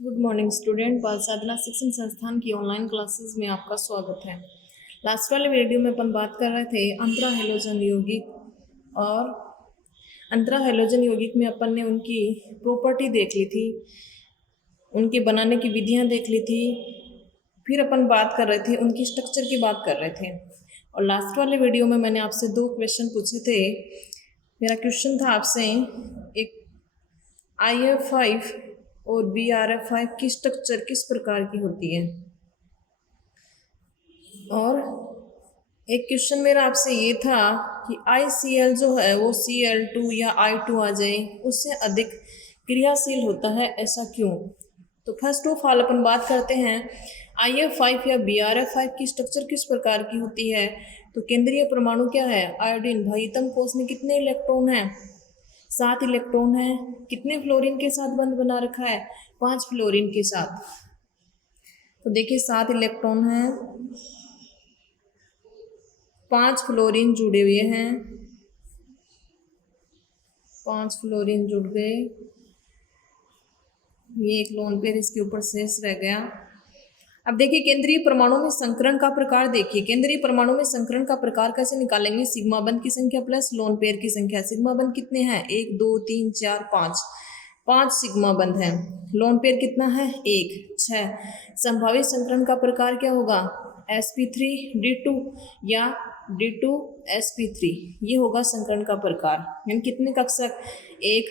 Good morning student. बाल साधना शिक्षण संस्थान की ऑनलाइन क्लासेस में आपका स्वागत है। लास्ट वाले वीडियो में अपन बात कर रहे थे अंतरा हैलोजन यौगिक, और अंतरा हैलोजन यौगिक में अपन ने उनकी प्रॉपर्टी देख ली थी, उनके बनाने की विधियां देख ली थी, फिर अपन बात कर रहे थे उनकी स्ट्रक्चर की बात कर रहे थे। और लास्ट वाले वीडियो में मैंने आपसे 2 क्वेश्चन पूछे थे। मेरा क्वेश्चन था आपसे, एक IF5 और BRF5 की स्ट्रक्चर किस प्रकार की होती है, और एक क्वेश्चन मेरा आपसे ये था कि ICl जो है वो Cl2 या I2 आ जाए उससे अधिक क्रियाशील होता है, ऐसा क्यों? तो फर्स्ट ऑफ ऑल अपन बात करते हैं IF5 या BRF5 की स्ट्रक्चर किस प्रकार की होती है। तो केंद्रीय परमाणु क्या है? आयोडीन। भाईतम कोष में कितने इलेक्ट्रॉन हैं? 7 इलेक्ट्रॉन है। कितने फ्लोरीन के साथ बंध बना रखा है? 5 फ्लोरीन के साथ। तो देखिए 7 इलेक्ट्रॉन है, 5 फ्लोरीन जुड़े हुए हैं, 5 फ्लोरीन जुड़ गए, ये एक लोन पेयर इसके ऊपर शेष रह गया। अब देखिए केंद्रीय परमाणु में संकरण का प्रकार देखिए। केंद्रीय परमाणु में संकरण का प्रकार कैसे निकालेंगे? सिग्मा बंध की संख्या प्लस लोन पेयर की संख्या। सिग्मा बंध कितने हैं? 1 2 3 4 5, 5 सिग्मा बंध हैं। लोन पेयर कितना है? 1 6। संभावित संकरण का प्रकार क्या होगा? sp3d2 या d2sp3, ये होगा संकरण का प्रकार। यानी कितने कक्षक? 1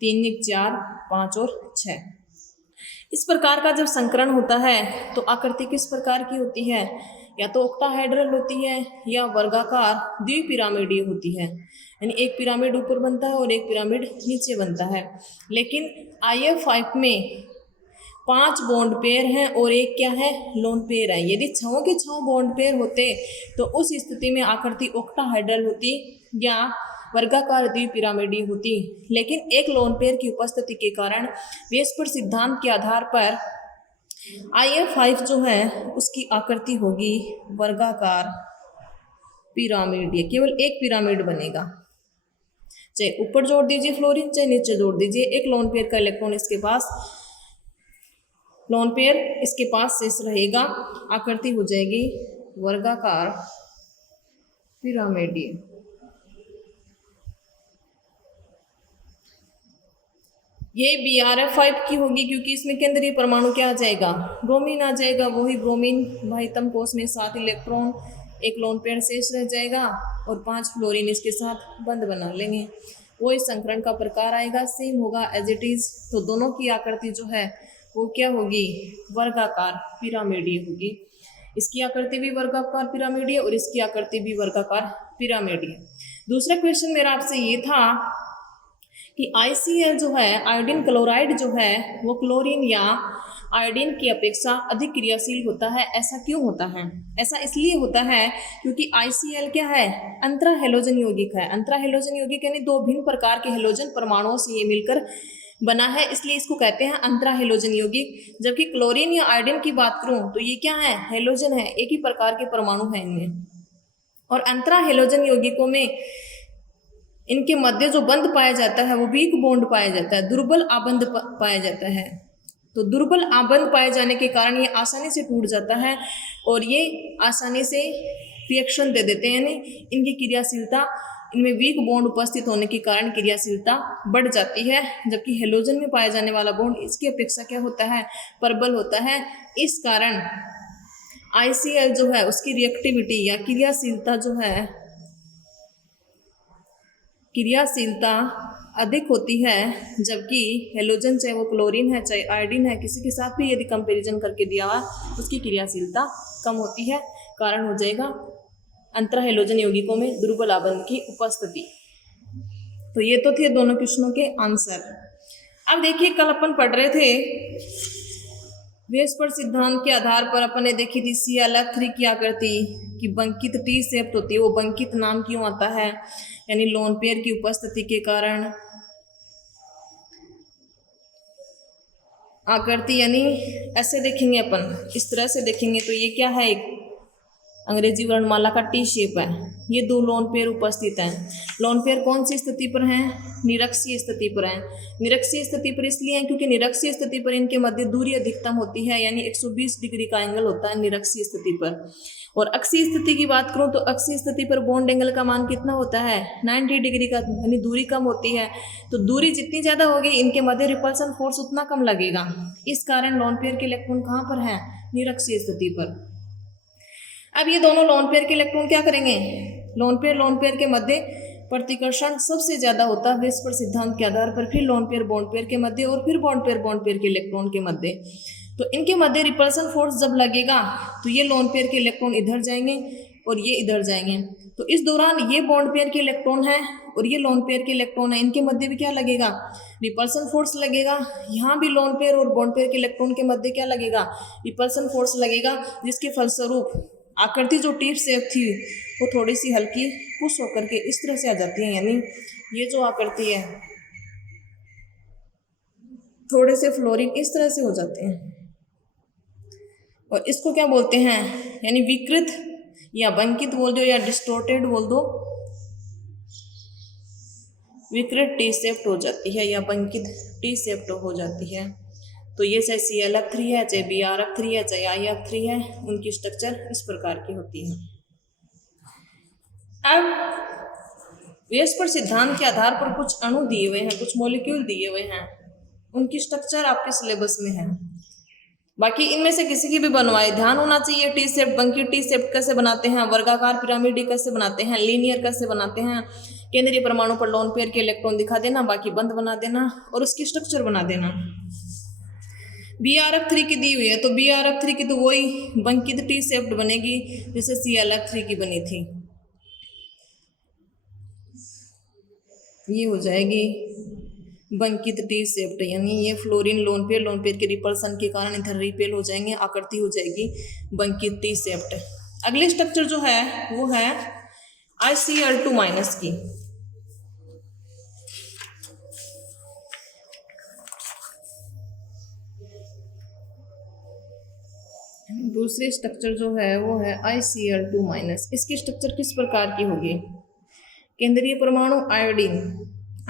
3 1 4 5 और 6। इस प्रकार का जब संकरण होता है तो आकृति किस प्रकार की होती है? या तो ऑक्टाहेड्रल होती है या वर्गाकार द्विपिरामिडीय होती है। यानी एक पिरामिड ऊपर बनता है और एक पिरामिड नीचे बनता है। लेकिन IF5 में 5 बॉन्ड पेयर हैं और एक क्या है? लोन पेयर है। यदि 6 के 6 बॉन्ड पेयर होते तो उस स्थिति में आकृति ऑक्टाहेड्रल होती या वर्गाकार द्विपिरामिडीय होती। लेकिन एक लोन पेयर की उपस्थिति के कारण वेस्पर सिद्धांत के आधार पर IF5 जो है उसकी आकृति होगी वर्गाकार पिरामिडीय। केवल एक पिरामिड बनेगा, चाहे ऊपर जोड़ दीजिए फ्लोरीन, चाहे नीचे जोड़ दीजिए, एक लोन पेयर का इलेक्ट्रॉन इसके पास, लोन पेयर इसके पास शेष रहेगा। आकृति हो जाएगी वर्गाकार पिरामिडीय। ये BRF5 की होगी क्योंकि इसमें केंद्रीय परमाणु क्या आ जाएगा? ब्रोमीन आ जाएगा। वही ब्रोमीन भाईतम कोष में 7 इलेक्ट्रॉन, एक लोन पेयर शेष रह जाएगा और 5 फ्लोरीन इसके साथ बंध बना लेंगे। वो इस संकरण का प्रकार आएगा, सेम होगा एज इट इज। तो दोनों की आकृति जो है वो क्या होगी? वर्गाकार पिरामिडीय होगी। इसकी आकृति भी वर्गाकार पिरामिडीय और इसकी आकृति भी वर्गाकार पिरामिडीय। दूसरा क्वेश्चन मेरा आपसे ये था कि ICl जो है, आयोडीन क्लोराइड जो है, वो क्लोरीन या आयोडीन की अपेक्षा अधिक क्रियाशील होता है, ऐसा क्यों होता है? ऐसा इसलिए होता है क्योंकि ICl क्या है? अंतरा हैलोजन यौगिक है। अंतरा हैलोजन यौगिक यानी 2 भिन्न प्रकार के हैलोजन परमाणुओं से ये मिलकर बना है, इसलिए इसको कहते हैं अंतरा हैलोजन यौगिक। जबकि क्लोरीन या आयोडीन की बात करूं तो ये क्या है? हैलोजन है, एक ही प्रकार के परमाणु हैं इनमें। और अंतरा हैलोजन यौगिकों में इनके मध्य जो बंध पाया जाता है वो वीक बॉन्ड पाया जाता है, दुर्बल आबंध पाया जाता है। तो दुर्बल आबंध पाए जाने के कारण ये आसानी से टूट जाता है और ये आसानी से रिएक्शन दे देते हैं। यानी इनकी क्रियाशीलता, इनमें वीक बॉन्ड उपस्थित होने के कारण क्रियाशीलता बढ़ जाती है। जबकि हैलोजन में पाया जाने वाला बॉन्ड इसकी अपेक्षा क्या होता है? प्रबल होता है। इस कारण ICl जो है उसकी रिएक्टिविटी या क्रियाशीलता जो है, क्रियाशीलता अधिक होती है। जबकि हैलोजन, चाहे वो क्लोरीन है चाहे आयोडीन है, किसी के साथ भी यदि कंपैरिजन करके दिया हुआ उसकी क्रियाशीलता कम होती है। कारण हो जाएगा अंतरा हैलोजन यौगिकों में दुर्बल आबंध की उपस्थिति। तो ये तो थे दोनों क्वेश्चनों के आंसर। अब देखिए कल अपन पढ़ रहे थे वेस्पर सिद्धांत के आधार पर अपन ने देखी थी Cl3 की आकृति कि बंकित टी शेप्ड होती है। वो बंकित नाम क्यों आता है? यानी लोन पेयर की उपस्थिति के कारण आकृति, यानी ऐसे देखेंगे अपन, इस तरह से देखेंगे तो ये क्या है? एक अंग्रेजी वर्णमाला का टी शेप है, ये दो लोन पेयर उपस्थित हैं। लोन पेयर कौन सी स्थिति पर हैं? निरक्षीय स्थिति पर हैं। निरक्षीय स्थिति पर इसलिए हैं क्योंकि निरक्षीय स्थिति पर इनके मध्य दूरी अधिकतम होती है, यानी 120 डिग्री का एंगल होता है निरक्षीय स्थिति पर। और अक्षीय स्थिति की बात करूं तो अक्षीय स्थिति पर बॉन्ड एंगल का मान कितना होता है? 90 डिग्री का, यानी दूरी कम होती है। तो दूरी जितनी ज़्यादा होगी इनके मध्य रिपल्सन फोर्स उतना कम लगेगा। इस कारण लोन पेयर के इलेक्ट्रॉन कहाँ पर हैं? निरक्षीय स्थिति पर। अब ये दोनों लोन पेयर के इलेक्ट्रॉन क्या करेंगे? लोन पेयर के मध्य प्रतिकर्षण सबसे ज्यादा होता है वेस्पर सिद्धांत के आधार पर, फिर लोन पेयर बॉन्ड पेयर के मध्य, और फिर बॉन्ड पेयर के इलेक्ट्रॉन के मध्य। तो इनके मध्य रिपल्सन फोर्स जब लगेगा तो ये लोन पेयर के इलेक्ट्रॉन इधर जाएंगे और ये इधर जाएंगे। तो इस दौरान ये बॉन्ड पेयर के इलेक्ट्रॉन है और ये लोन पेयर के इलेक्ट्रॉन है, इनके मध्य भी क्या लगेगा? रिपल्सन फोर्स लगेगा। यहाँ भी लोन पेयर और बॉन्ड पेयर के इलेक्ट्रॉन के मध्य क्या लगेगा? रिपल्सन फोर्स लगेगा, जिसके फलस्वरूप आकृति जो टिप शेप थी वो थोड़ी सी हल्की पुश होकर के इस तरह से आ जाती है, यानी ये जो आकृति है थोड़े से फ्लोरीन इस तरह से हो जाते हैं। और इसको क्या बोलते हैं? यानी विकृत या बंकित बोल दो या डिस्टोर्टेड बोल दो, विकृत टी शेप्ड हो जाती है या बंकित टी शेप्ड हो जाती है। तो ये चाहे ClF3 है, चाहे Brf3 है, चाहे IF3 है, उनकी स्ट्रक्चर इस प्रकार की होती है। अब वेस्पर सिद्धांत के आधार पर कुछ अणु दिए हुए हैं, कुछ मॉलिक्यूल दिए हुए हैं, उनकी स्ट्रक्चर आपके सिलेबस में है। बाकी इनमें से किसी की भी बनवाए, ध्यान होना चाहिए। टी शेप, बंकी टी शेप कैसे बनाते हैं, वर्गाकार पिरामिड कैसे बनाते हैं, लीनियर कैसे बनाते हैं, केंद्रीय परमाणु पर लोन पेयर के इलेक्ट्रॉन दिखा देना, बाकी बंद बना देना और उसकी स्ट्रक्चर बना देना। Brf3 की दी हुई है तो Brf3 की तो वही बंकित टी शेप्ड बनेगी जैसे ClF3 की बनी थी। ये हो जाएगी बंकित टी शेप्ड, यानी ये फ्लोरीन लोन पेयर के रिपल्सन के कारण इधर रिपेल हो जाएंगे, आकृति हो जाएगी बंकित टी शेप्ड। अगली स्ट्रक्चर जो है वो है ICl2 माइनस की। दूसरी स्ट्रक्चर जो है वो है ICl2 माइनस। इसकी स्ट्रक्चर किस प्रकार की होगी? केंद्रीय परमाणु आयोडीन,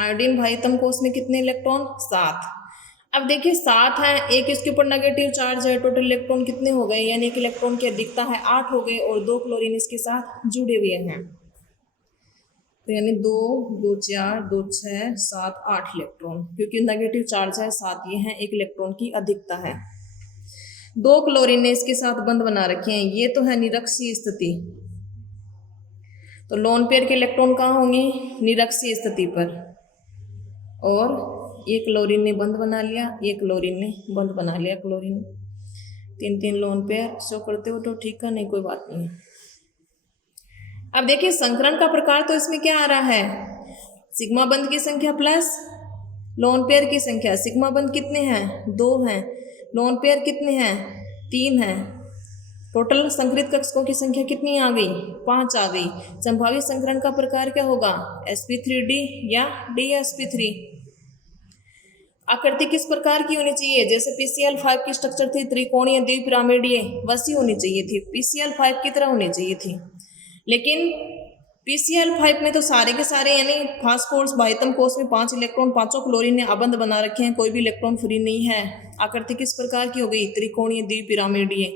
आयोडीन भाईतम कोष में कितने इलेक्ट्रॉन? 7। अब देखिए 7 है, एक इसके ऊपर नेगेटिव चार्ज है, टोटल इलेक्ट्रॉन कितने हो गए? यानी एक इलेक्ट्रॉन की अधिकता है 8 हो गए और 2 क्लोरीन इसके साथ जुड़े हुए हैं। तो यानी 2, 2, 4, 2, 6, 7, 8 इलेक्ट्रॉन, क्योंकि नेगेटिव चार्ज है 7 ये हैं, एक इलेक्ट्रॉन की अधिकता है। 2 क्लोरीन ने इसके साथ बंध बना रखे हैं, ये तो है निरक्षीय स्थिति। तो लोन पेयर के इलेक्ट्रॉन कहाँ होंगे? निरक्षीय स्थिति पर। और ये क्लोरीन ने बंध बना लिया, ये क्लोरीन ने बंध बना लिया। क्लोरीन 3 लोन पेयर शो करते हो तो ठीक है, नहीं कोई बात नहीं। अब देखिए संकरण का प्रकार तो इसमें क्या आ रहा है? सिग्मा बंध की संख्या प्लस लोन पेयर की संख्या। सिग्मा बंध कितने हैं? 2 हैं। लोन पेयर कितने हैं? 3 हैं। टोटल संकरित कक्षकों की संख्या कितनी आ गई? 5 आ गई। संभावित संकरण का प्रकार क्या होगा? sp3d या dsp3। आकृति किस प्रकार की होनी चाहिए? जैसे PCl5 की स्ट्रक्चर थी त्रिकोणीय द्विपिरामिडीय, वैसी होनी चाहिए थी, PCl5 की तरह होनी चाहिए थी। लेकिन PCl5 में तो सारे के सारे यानी फास्फोर्स भाईतम कोष में 5 इलेक्ट्रॉन, 5 क्लोरीन ने अबंध बना रखे हैं, कोई भी इलेक्ट्रॉन फ्री नहीं है। आकृति किस प्रकार की हो गई? त्रिकोणीय द्विपिरामिडीय।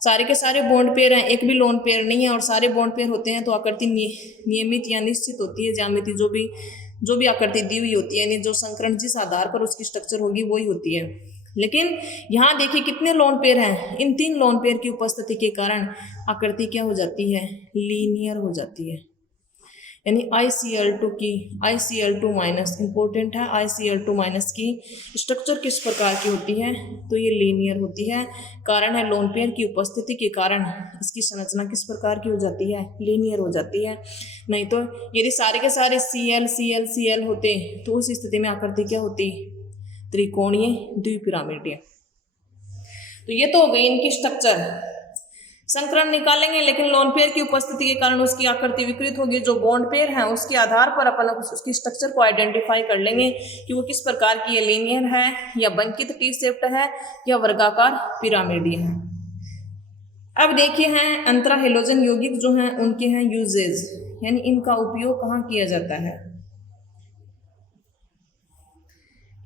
सारे के सारे बॉन्ड पेयर हैं, एक भी लोन पेयर नहीं है, और सारे बॉन्ड पेयर होते हैं तो आकृति नियमित या निश्चित होती है। ज्यामिति जो भी आकृति दी हुई होती है, यानी जो संकरण जिस आधार पर उसकी स्ट्रक्चर होगी वही होती है। लेकिन यहाँ देखिए कितने लोन पेयर हैं? इन 3 लोन पेयर की उपस्थिति के कारण आकृति क्या हो जाती है? लीनियर हो जाती है। यानी ICl2 माइनस इंपॉर्टेंट है। ICl2 माइनस की स्ट्रक्चर किस प्रकार की होती है? तो ये लीनियर होती है। कारण है लोन पेयर की उपस्थिति के कारण इसकी संरचना किस प्रकार की हो जाती है? लीनियर हो जाती है। नहीं तो यदि सारे के सारे Cl होते तो उस स्थिति में आकृति क्या होती? त्रिकोणीय द्विपिरामिडीय। तो ये तो हो गई इनकी स्ट्रक्चर। संकरण निकालेंगे, लेकिन लोन पेयर की उपस्थिति के कारण उसकी आकृति विकृत होगी। जो बॉन्ड पेयर है उसके आधार पर अपन उसकी स्ट्रक्चर को आइडेंटिफाई कर लेंगे कि वो किस प्रकार की है, लीनियर है या बंकित टी शेप्ड है या वर्गाकार पिरामिडीय है। अब देखिए हैं अंतरा हेलोजन यौगिक जो हैं उनके हैं यूजेज, यानी इनका उपयोग कहाँ किया जाता है।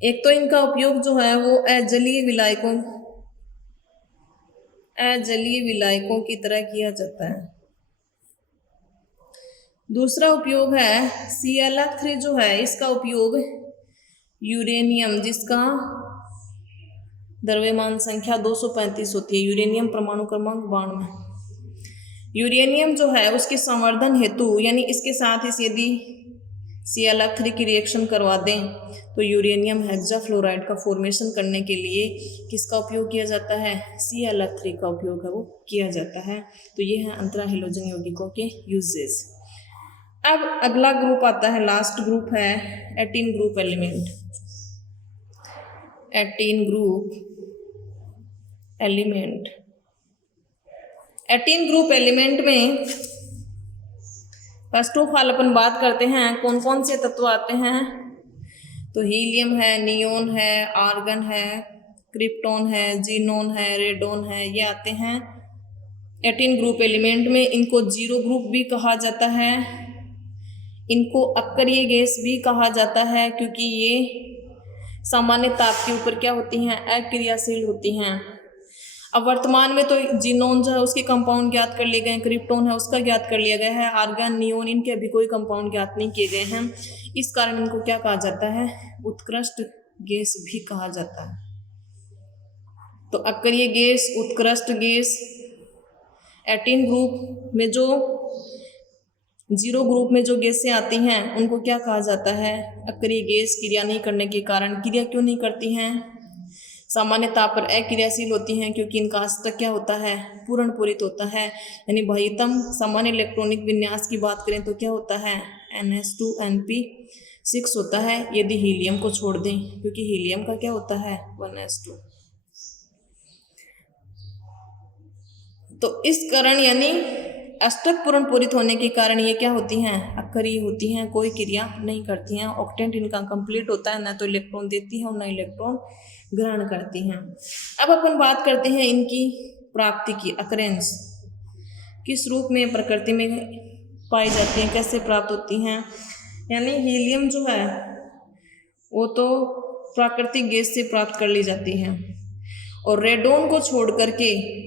एक तो इनका उपयोग जो है वो अजलीय विलायकों की तरह किया जाता है। दूसरा उपयोग है ClF3 जो है, इसका उपयोग यूरेनियम, जिसका द्रव्यमान संख्या 235 होती है, यूरेनियम परमाणु क्रमांक 92, यूरेनियम जो है उसके संवर्धन हेतु, यानी इसके साथ इस यदि ClF3 की रिएक्शन करवा दें तो यूरेनियम हेक्साफ्लोराइड का फॉर्मेशन करने के लिए किसका उपयोग किया जाता है, ClF3 का उपयोग है वो किया जाता है। तो ये है अंतरा हेलोजन यौगिकों के यूजेस। अब अगला ग्रुप आता है, लास्ट ग्रुप है eighteen group element. Eighteen group element में फर्स्ट ऑफ ऑल अपन बात करते हैं कौन कौन से तत्व आते हैं। तो हीलियम है, नियोन है, आर्गन है, क्रिप्टॉन है, जीनोन है, रेडोन है, ये आते हैं 18 ग्रुप एलिमेंट में। इनको जीरो ग्रुप भी कहा जाता है, इनको अक्रिय गैस भी कहा जाता है, क्योंकि ये सामान्य ताप के ऊपर क्या होती हैं, अक्रियाशील होती हैं। अब वर्तमान में तो जीनोन जो है उसके कंपाउंड ज्ञात कर लिए गए हैं, क्रिप्टॉन है उसका ज्ञात कर लिया गया है, आर्गन, नियोन, इनके अभी कोई कंपाउंड ज्ञात नहीं किए गए हैं। इस कारण इनको क्या कहा जाता है, उत्कृष्ट गैस भी कहा जाता है। तो अक्रिय गैस, उत्कृष्ट गैस, 18 ग्रुप में जो जीरो ग्रुप में जो गैसें आती हैं उनको क्या कहा जाता है, अक्रिय गैस। क्रिया नहीं करने के कारण, क्रिया क्यों नहीं करती हैं, सामान्य ताप पर अक्रियाशील होती हैं, क्योंकि इनका अष्टक क्या होता है, पूर्ण पूरित होता है। यानी भारितम सामान्य इलेक्ट्रॉनिक विन्यास की बात करें तो क्या होता है, NH2Np6 होता है, यदि हीलियम को छोड़ दें, क्योंकि हीलियम का क्या होता है 1s2। तो इस कारण यानी अष्टक पूर्ण पूरित होने के कारण ये क्या होती हैं, अक्रिय होती हैं, कोई क्रिया नहीं करती हैं। ऑक्टेंट इनका कंप्लीट होता है, ना तो इलेक्ट्रॉन देती है और ना इलेक्ट्रॉन ग्रहण करती हैं। अब अपन बात करते हैं इनकी प्राप्ति की, अकरेंस किस रूप में प्रकृति में पाई जाती हैं, कैसे प्राप्त होती हैं। यानी हीलियम जो है वो तो प्राकृतिक गैस से प्राप्त कर ली जाती हैं, और रेडोन को छोड़ करके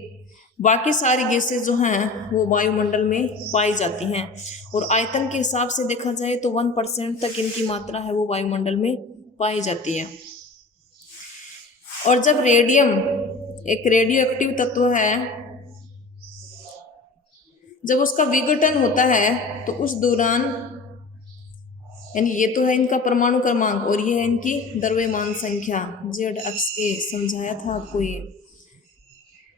बाकी सारी गैसें जो हैं वो वायुमंडल में पाई जाती हैं। और आयतन के हिसाब से देखा जाए तो 1% तक इनकी मात्रा है वो वायुमंडल में पाई जाती है। और जब रेडियम एक रेडियो एक्टिव तत्व है, जब उसका विघटन होता है तो उस दौरान, यानी ये तो है इनका परमाणु क्रमांक और ये है इनकी द्रव्यमान संख्या, Z अक्ष A, समझाया था आपको ये।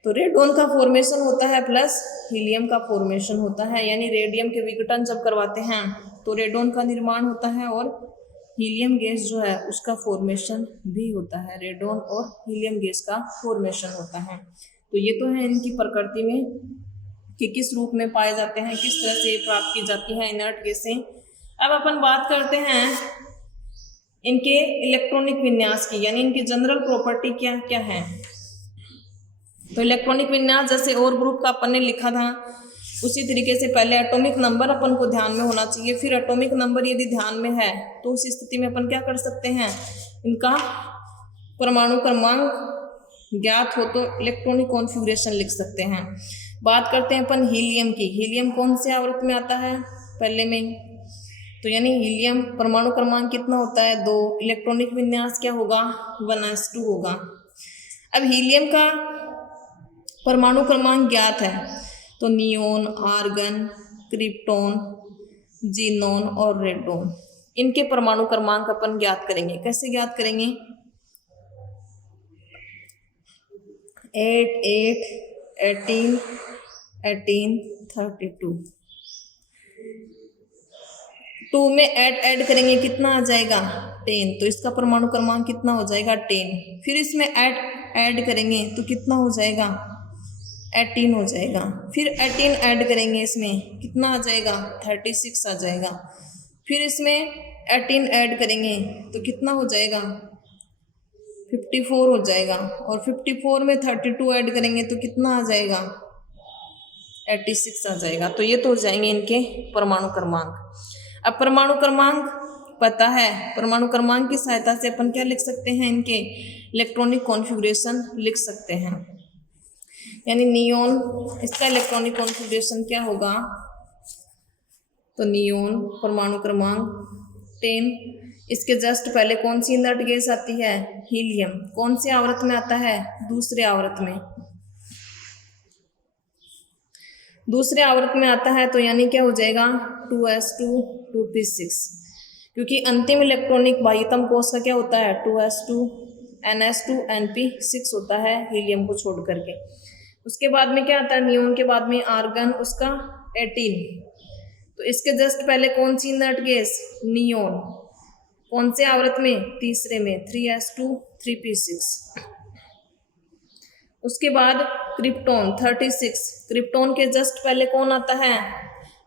तो रेडोन का फॉर्मेशन होता है प्लस हीलियम का फॉर्मेशन होता है, यानी रेडियम के विघटन जब करवाते हैं तो रेडोन का निर्माण होता है और हीलियम गैस जो है उसका फॉर्मेशन भी होता है, रेडोन और हीलियम गैस का फॉर्मेशन होता है। तो ये तो है इनकी प्रकृति में कि किस रूप में पाए जाते हैं, किस तरह से प्राप्त की जाती है इनर्ट गैसें। अब अपन बात करते हैं इनके इलेक्ट्रॉनिक विन्यास की, यानी इनकी जनरल प्रॉपर्टी क्या क्या है। तो इलेक्ट्रॉनिक विन्यास जैसे और ग्रुप का अपन ने लिखा था उसी तरीके से पहले एटॉमिक नंबर अपन को ध्यान में होना चाहिए। फिर एटॉमिक नंबर यदि ध्यान में है तो उस स्थिति में अपन क्या कर सकते हैं, इनका परमाणु क्रमांक ज्ञात हो तो इलेक्ट्रॉनिक कॉन्फ़िगरेशन लिख सकते हैं। बात करते हैं अपन हीलियम की। हीलियम कौन से आवर्त में आता है, पहले में। तो यानी हीलियम परमाणु क्रमांक कितना होता है, 2। इलेक्ट्रॉनिक विन्यास क्या होगा, 1s2 होगा। अब हीलियम का परमाणु क्रमांक ज्ञात है तो नियोन, आर्गन, क्रिप्टॉन, जीनोन और रेडोन, इनके परमाणु क्रमांक अपन ज्ञात करेंगे। कैसे ज्ञात करेंगे, 8, 8, 18, 18, 32। 2 में ऐड करेंगे कितना आ जाएगा, 10। तो इसका परमाणु क्रमांक कितना हो जाएगा, 10। फिर इसमें ऐड करेंगे तो कितना हो जाएगा, 18 हो जाएगा। फिर 18 ऐड करेंगे इसमें कितना आ जाएगा, 36 आ जाएगा। फिर इसमें 18 ऐड करेंगे तो कितना हो जाएगा, 54 हो जाएगा। और 54 में 32 ऐड करेंगे तो कितना आ जाएगा, 86 आ जाएगा। तो ये तो हो जाएंगे इनके परमाणु क्रमांक। अब परमाणु क्रमांक पता है, परमाणु क्रमांक की सहायता से अपन क्या लिख सकते हैं, इनके इलेक्ट्रॉनिक कॉन्फ़िगरेशन लिख सकते हैं। यानी नियोन, इसका इलेक्ट्रॉनिक कॉन्फ़िगरेशन क्या होगा, तो नियोन परमाणु क्रमांक 10, इसके जस्ट पहले कौन सी इनर्ट गैस आती है, हीलियम। कौन से आवर्त में आता है, दूसरे आवर्त में, दूसरे आवर्त में आता है। तो यानी क्या हो जाएगा 2s2 2p6, क्योंकि अंतिम इलेक्ट्रॉनिक बाह्यतम कोश का क्या होता है 2s2 ns2 np6 होता है हीलियम को छोड़ करके। उसके बाद में क्या आता है, नियोन के बाद में आर्गन, उसका 18। तो इसके जस्ट पहले कौन सी इनर्ट गैस, नियोन। कौन से आवर्त में, तीसरे में, 3s2 3p6। उसके बाद क्रिप्टोन 36, क्रिप्टोन के जस्ट पहले कौन आता है,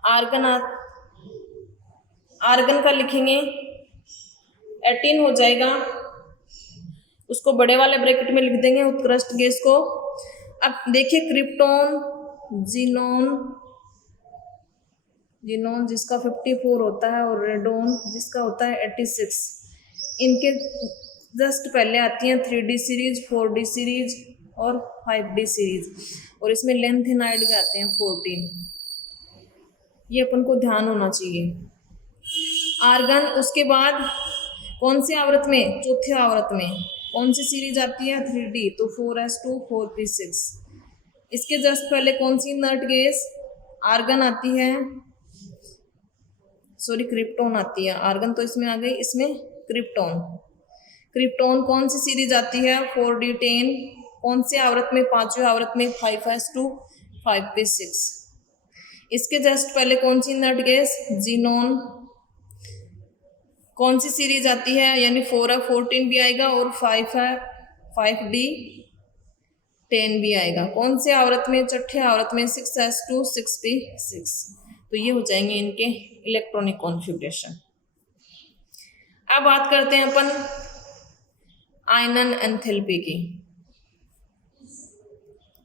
आर्गन। आर्गन का लिखेंगे 18 हो जाएगा, उसको बड़े वाले ब्रैकेट में लिख देंगे उत्कृष्ट गैस को। अब देखिए क्रिप्टोन, जीनोन जिसका 54 होता है और रेडोन जिसका होता है 86, इनके जस्ट पहले आती हैं 3d सीरीज, 4d सीरीज और 5d सीरीज, और इसमें लेंथेनाइड भी आते हैं 14। ये अपन को ध्यान होना चाहिए। आर्गन, उसके बाद कौन से आवर्त में, चौथे आवर्त में कौन सी सीरीज आती है 3d, तो 4s2 4p6। इसके जस्ट पहले कौन सी इनर्ट गैस, आर्गन आती है, सॉरी क्रिप्टोन आती है। आर्गन तो इसमें आ गई, इसमें क्रिप्टोन। क्रिप्टोन कौन सी सीरीज आती है 4d10, कौन से आवर्त में, पांचवें आवर्त में 5s2 5p6। इसके जस्ट पहले कौन सी इनर्ट गैस, जीनोन। कौन सी सीरीज आती है, यानी 4f14 भी आएगा और 5d10 भी आएगा। कौन से आवर्त में, छठे आवर्त में 6s2 6p6। तो ये हो जाएंगे इनके इलेक्ट्रॉनिक कॉन्फ़िगरेशन। अब बात करते हैं अपन आयनन एंथैल्पी की।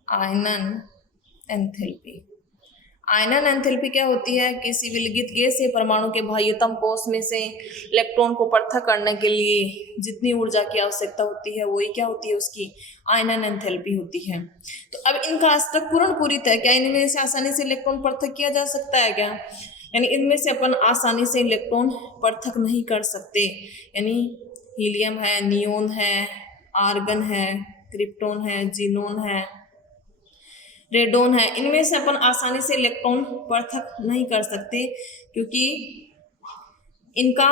आयनन एंथैल्पी, आयनन एंथैल्पी क्या होती है, किसी विलगित गैस या परमाणु के बाह्यतम कोश में से इलेक्ट्रॉन को पृथक करने के लिए जितनी ऊर्जा की आवश्यकता होती है वही क्या होती है, उसकी आयनन एंथैल्पी होती है। तो अब इनका अस्तित्व पूर्ण पूरित है क्या, इनमें से आसानी से इलेक्ट्रॉन पृथक किया जा सकता है क्या, यानी इनमें से अपन आसानी से इलेक्ट्रॉन पृथक नहीं कर सकते। यानी हीलियम है, नियोन है, आर्गन है, क्रिप्टोन है, जीनोन है, रेडोन है, इनमें से अपन आसानी से इलेक्ट्रॉन पृथक नहीं कर सकते, क्योंकि इनका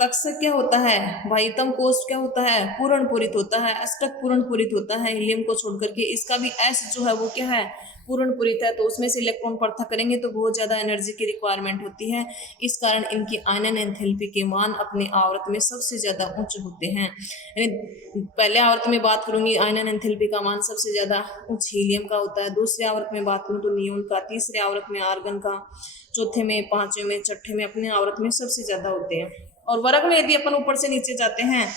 कक्षक क्या होता है, बाह्यतम कोश क्या होता है, पूर्ण पूरित होता है, अष्टक पूर्ण पूरित होता है हीलियम को छोड़ करके। इसका भी एस जो है वो क्या है, पूर्ण पूरित है। तो उसमें से इलेक्ट्रॉन पृथक करेंगे तो बहुत ज़्यादा एनर्जी की रिक्वायरमेंट होती है। इस कारण इनकी आयनन एंथैल्पी के मान अपने आवर्त में सबसे ज़्यादा उच्च होते हैं। यानी पहले आवर्त में बात करूंगी, आयनन एंथैल्पी का मान सबसे ज़्यादा उच्च हीलियम का होता है। दूसरे आवर्त में बात करूँ तो नियोन का, तीसरे आवर्त में आर्गन का, चौथे में, पांचवें में, छठे में अपने आवर्त में सबसे ज़्यादा होते हैं। और वर्ग में यदि अपन ऊपर से नीचे जाते हैं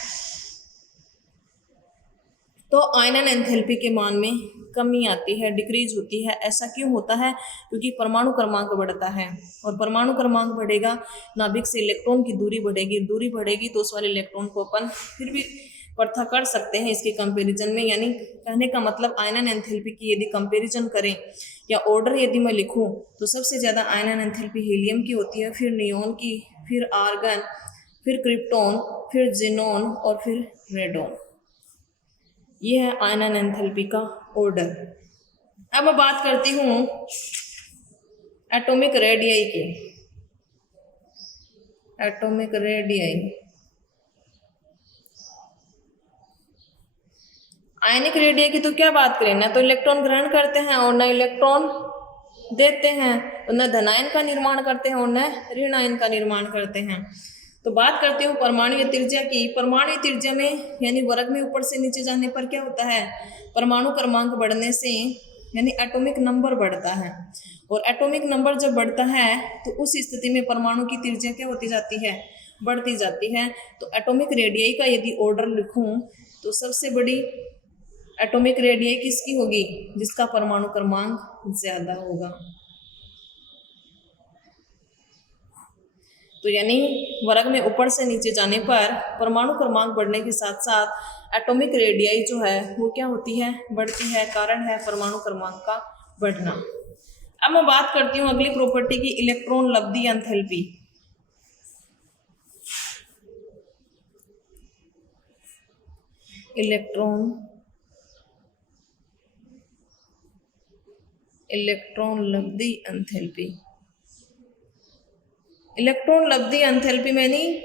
तो आयनन एंथैल्पी के मान में कमी आती है, डिक्रीज होती है। ऐसा क्यों होता है, क्योंकि परमाणु क्रमांक बढ़ता है, और परमाणु क्रमांक बढ़ेगा, नाभिक से इलेक्ट्रॉन की दूरी बढ़ेगी, दूरी बढ़ेगी तो उस वाले इलेक्ट्रॉन को अपन फिर भी पृथक कर सकते हैं इसके कंपैरिजन में। यानी कहने का मतलब आयनन एंथैल्पी की यदि कंपैरिजन करें या ऑर्डर यदि मैं लिखूं तो सबसे ज़्यादा आयनन एंथैल्पी हीलियम की होती है, फिर नियोन की, फिर आर्गन, फिर क्रिप्टोन, फिर जीनोन और फिर रेडोन। ये है आयनन एंथैल्पी का ऑर्डर। अब मैं बात करती हूँ एटॉमिक रेडियाई की। एटॉमिक रेडियाई, आयनिक रेडियाई की तो क्या बात करें, ना तो इलेक्ट्रॉन ग्रहण करते हैं और न इलेक्ट्रॉन देते हैं, तो न धनायन का निर्माण करते हैं और न ऋण आयन का निर्माण करते हैं। तो बात करती हूँ परमाणु त्रिज्या की। परमाणु त्रिज्या में यानी वर्ग में ऊपर से नीचे जाने पर क्या होता है, परमाणु क्रमांक बढ़ने से यानी एटॉमिक नंबर बढ़ता है, और एटॉमिक नंबर जब बढ़ता है तो उस स्थिति में परमाणु की त्रिज्या क्या होती जाती है, बढ़ती जाती है। तो एटॉमिक रेडियाई का यदि ऑर्डर लिखूं तो सबसे बड़ी एटॉमिक रेडियस किसकी होगी? जिसका परमाणु क्रमांक ज्यादा होगा। तो यानी वर्ग में ऊपर से नीचे जाने पर परमाणु क्रमांक बढ़ने के साथ साथ एटॉमिक रेडियस जो है वो क्या होती है? बढ़ती है। कारण है परमाणु क्रमांक का बढ़ना। अब मैं बात करती हूँ अगली प्रॉपर्टी की, इलेक्ट्रॉन लब्धि एंथैल्पी। इलेक्ट्रॉन लब्धि एंथैल्पी। इलेक्ट्रॉन लब्धि एंथैल्पी में नहीं,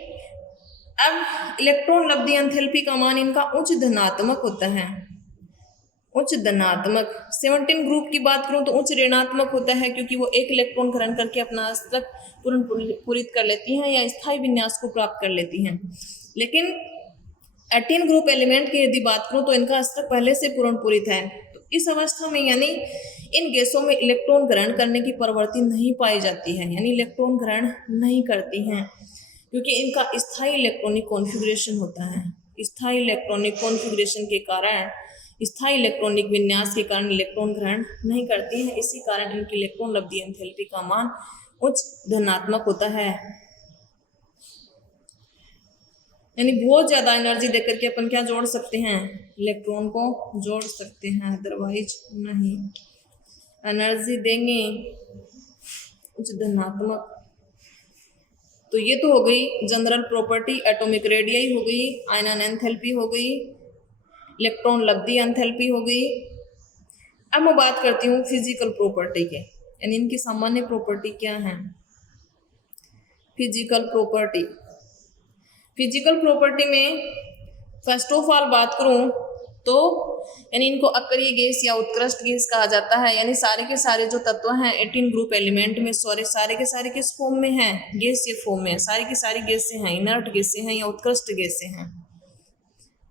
अब इलेक्ट्रॉन लब्धि एंथैल्पी का मान इनका उच्च धनात्मक होता है। उच्च धनात्मक। 17 ग्रुप की बात करूं तो उच्च ऋणात्मक होता है, क्योंकि वो एक इलेक्ट्रॉन ग्रहण करके अपना अस्तित्व पूरित कर लेती हैं या स्थायी विन्यास को प्राप्त कर लेती हैं। लेकिन 18 ग्रुप एलिमेंट की यदि बात करूं तो इनका अस्तित्व पहले से पूरित है। तो इस अवस्था में यानी इन गैसों में इलेक्ट्रॉन ग्रहण करने की प्रवृत्ति नहीं पाई जाती है, यानी इलेक्ट्रॉन ग्रहण नहीं करती हैं, क्योंकि इनका स्थायी इलेक्ट्रॉनिक कॉन्फ़िगरेशन होता है। स्थायी इलेक्ट्रॉनिक कॉन्फ़िगरेशन के कारण, स्थायी इलेक्ट्रॉनिक विन्यास के कारण इलेक्ट्रॉन ग्रहण नहीं करती हैं। इसी कारण इनकी इलेक्ट्रॉन लब्धि एंथैल्पी का मान उच्च धनात्मक होता है। यानी बहुत ज्यादा एनर्जी देकर के अपन क्या जोड़ सकते हैं? इलेक्ट्रॉन को जोड़ सकते हैं, अदरवाइज नहीं। एनर्जी देंगे उच्च धनात्मक। तो ये तो हो गई जनरल प्रॉपर्टी, एटॉमिक रेडियस हो गई, आयनन एंथैल्पी हो गई, इलेक्ट्रॉन लब्धि एंथैल्पी हो गई। अब मैं बात करती हूँ फिजिकल प्रॉपर्टी के, यानी इनकी सामान्य प्रॉपर्टी क्या है? Physical property. फिजिकल प्रॉपर्टी में फर्स्ट ऑफ ऑल बात करूं तो यानी इनको अक्रिय गैस या उत्कृष्ट गैस कहा जाता है। यानी सारे के सारे जो तत्व हैं 18 ग्रुप एलिमेंट में, सारे के सारे किस फॉर्म में हैं? गैसीय फॉर्म में। सारी की सारी गैसें हैं, इनर्ट गैसें हैं या उत्कृष्ट गैसें हैं।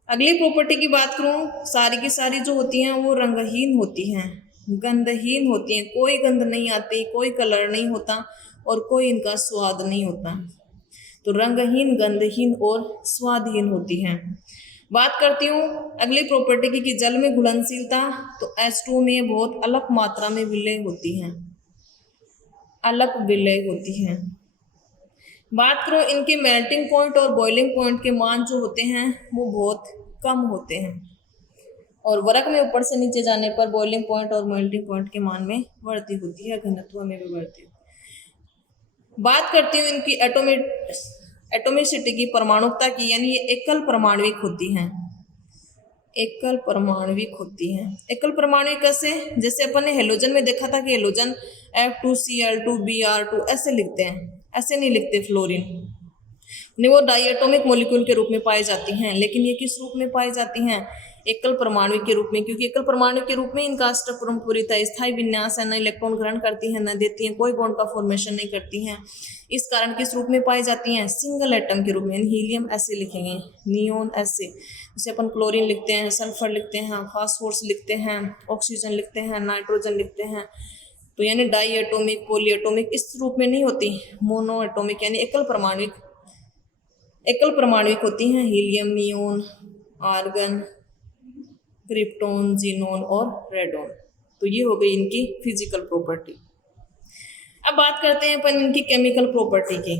अगली प्रॉपर्टी की बात करूं, सारी की सारी जो होती हैं वो रंगहीन होती हैं, गंधहीन होती हैं। कोई गंध नहीं आती, कोई कलर नहीं होता और कोई इनका स्वाद नहीं होता। तो रंगहीन, गंधहीन और स्वादहीन होती हैं। बात करती हूँ अगली प्रॉपर्टी की कि जल में घुलनशीलता, तो H2 में बहुत अलग मात्रा में विलय होती हैं, अलग विलय होती हैं। बात करो इनके मेल्टिंग पॉइंट और बॉइलिंग पॉइंट के मान जो होते हैं वो बहुत कम होते हैं, और वर्ग में ऊपर से नीचे जाने पर बॉइलिंग पॉइंट और मेल्टिंग पॉइंट के मान में वृद्धि होती है, घनत्व में भी वृद्धि होती है। बात करती हूँ इनकी एटोमिसिटी की, परमाणुकता की, यानी ये एकल परमाणुविक होती हैं। एकल परमाणुविक होती हैं। एकल परमाणुविक कैसे? जैसे अपन ने हेलोजन में देखा था कि हेलोजन F2Cl2 Br2 ऐसे लिखते हैं, ऐसे नहीं लिखते फ्लोरीन। नहीं, वो डाइएटॉमिक मॉलिक्यूल के रूप में पाई जाती हैं, लेकिन ये किस रूप में पाई जाती हैं? एकल परमाणु के रूप में, क्योंकि एकल परमाणु के रूप में इनका अस्तित्व पूरित है, स्थायी विन्यास है, न इलेक्ट्रॉन ग्रहण करती हैं न देती हैं, कोई बॉन्ड का फॉर्मेशन नहीं करती हैं। इस कारण किस रूप में पाई जाती हैं? सिंगल एटम के रूप में। हीलियम ऐसे लिखेंगे, नियोन ऐसे, जैसे अपन क्लोरीन लिखते हैं, सल्फर लिखते हैं, फास्फोरस लिखते हैं, ऑक्सीजन लिखते हैं, नाइट्रोजन लिखते हैं। तो यानी डाई एटोमिक, पॉली एटोमिक इस रूप में नहीं होती, मोनो एटोमिक यानी एकल परमाणुविक होती हैं। Helium, neon, argon, krypton, xenon और रेडॉन। तो ये हो गई इनकी फिजिकल प्रॉपर्टी। अब बात करते हैं अपन इनकी केमिकल प्रॉपर्टी की।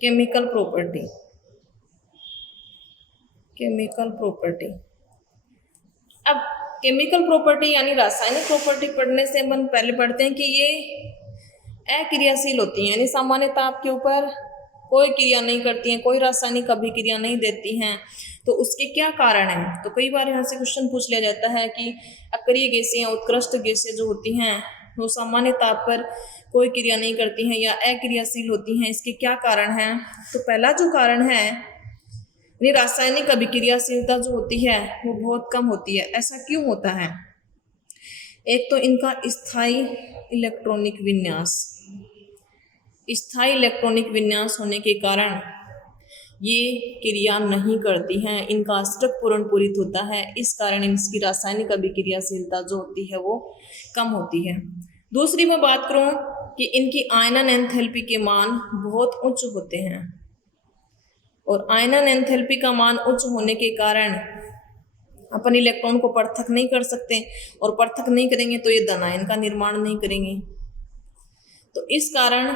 Chemical property, chemical property. अब केमिकल प्रॉपर्टी यानी रासायनिक प्रॉपर्टी पढ़ने से अपन पहले पढ़ते हैं कि ये अक्रियाशील होती हैं, यानी सामान्य ताप के ऊपर कोई क्रिया नहीं करती हैं, कोई रासायनिक अभिक्रिया नहीं देती हैं। तो उसके क्या कारण हैं? तो कई बार यहाँ से क्वेश्चन पूछ लिया जाता है कि अक्रिय गैसें या उत्कृष्ट गैसें जो होती हैं वो सामान्य ताप पर कोई क्रिया नहीं करती हैं या अक्रियाशील होती हैं, इसके क्या कारण हैं? तो पहला जो कारण है, यानी रासायनिक अभिक्रियाशीलता जो होती है वो बहुत कम होती है। ऐसा क्यों होता है? एक तो इनका स्थायी इलेक्ट्रॉनिक विन्यास, स्थायी इलेक्ट्रॉनिक विन्यास होने के कारण ये क्रिया नहीं करती हैं, इनका अस्तित्व पूरित होता है। इस कारण इसकी रासायनिक अभिक्रियाशीलता जो होती है वो कम होती है। दूसरी मैं बात करूं कि इनकी आयनन एंथैल्पी के मान बहुत उच्च होते हैं। और आयनन एंथैल्पी का मान उच्च होने के कारण अपन इलेक्ट्रॉन को पृथक नहीं कर सकते, और पृथक नहीं करेंगे तो ये धन आयन का निर्माण नहीं करेंगे। तो इस कारण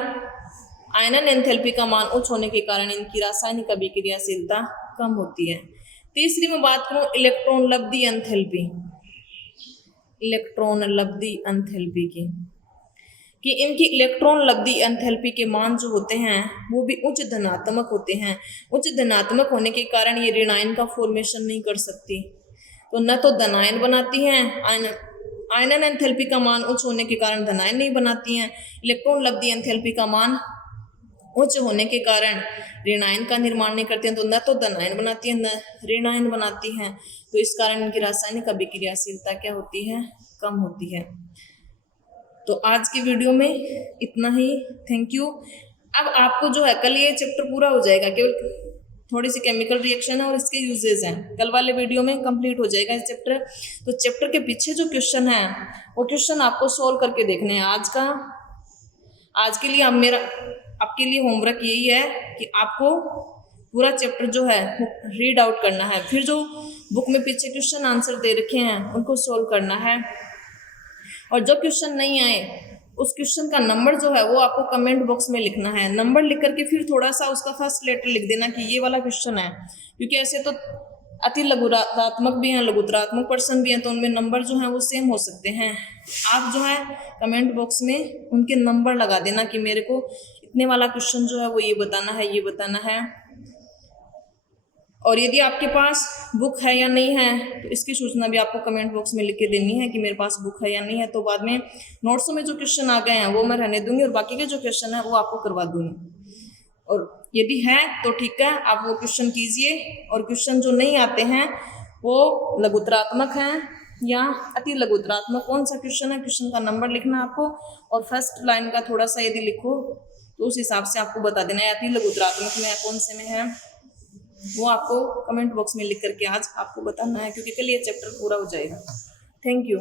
आयनन एंथैल्पी का मान उच्च होने के कारण इनकी रासायनिक अभिक्रियाशीलता कम होती है। तीसरी मैं बात करूं इलेक्ट्रॉन लब्धि एंथैल्पी, इलेक्ट्रॉन लब्धि एंथैल्पी की, कि इनकी इलेक्ट्रॉन लब्धि एंथैल्पी के मान जो होते हैं वो भी उच्च धनात्मक होते हैं। उच्च धनात्मक होने के कारण ये ऋणायन का फॉर्मेशन नहीं कर सकती, तो न तो धनायन बनाती हैं, आयनन एंथैल्पी का मान उच्च होने के कारण धनायन नहीं बनाती हैं। इलेक्ट्रॉन लब्धि एंथैल्पी का मान उच्च होने के कारण ऋणायन का निर्माण नहीं करती हैं, तो न तो धनायन बनाती हैं न ऋणायन बनाती हैं। तो इस कारण इनकी रासायनिक अभिक्रियाशीलता क्या होती है, कम होती है। तो आज की वीडियो में इतना ही, थैंक यू। अब आपको जो है कल ये चैप्टर पूरा हो जाएगा, केवल थोड़ी सी केमिकल रिएक्शन है और इसके यूजेज हैं, कल वाले वीडियो में कंप्लीट हो जाएगा इस चैप्टर। तो चैप्टर के पीछे जो क्वेश्चन है वो क्वेश्चन आपको सोल्व करके देखने हैं। आज के लिए आपके लिए होमवर्क यही है कि आपको पूरा चैप्टर जो है रीड आउट करना है, फिर जो बुक में पीछे क्वेश्चन आंसर दे रखे हैं उनको सोल्व करना है, और जो क्वेश्चन नहीं आए उस क्वेश्चन का नंबर जो है वो आपको कमेंट बॉक्स में लिखना है। नंबर लिख करके फिर थोड़ा सा उसका फर्स्ट लेटर लिख देना कि ये वाला क्वेश्चन है, क्योंकि ऐसे तो अति लघुत्तरात्मक भी हैं, लघुत्तरात्मक प्रश्न भी हैं, तो उनमें नंबर जो है वो सेम हो सकते हैं। आप जो है कमेंट बॉक्स में उनके नंबर लगा देना कि मेरे को इतने वाला क्वेश्चन जो है वो ये बताना है, ये बताना है। और यदि आपके पास बुक है या नहीं है तो इसकी सूचना भी आपको कमेंट बॉक्स में लिख के देनी है कि मेरे पास बुक है या नहीं है। तो बाद में नोट्सों में जो क्वेश्चन आ गए हैं वो मैं रहने दूंगी, और बाकी के जो क्वेश्चन है वो आपको करवा दूंगी। और यदि है तो ठीक है, आप वो क्वेश्चन कीजिए, और क्वेश्चन जो नहीं आते हैं वो लघुत्तरात्मक हैं या अति लघुत्तरात्मक, कौन सा क्वेश्चन है, क्वेश्चन का नंबर लिखना आपको, और फर्स्ट लाइन का थोड़ा सा यदि लिखो तो उस हिसाब से आपको बता देना है अति लघुत्तरात्मक में कौन से में है, वो आपको कमेंट बॉक्स में लिख करके आज आपको बताना है, क्योंकि कल ये चैप्टर पूरा हो जाएगा। Thank you.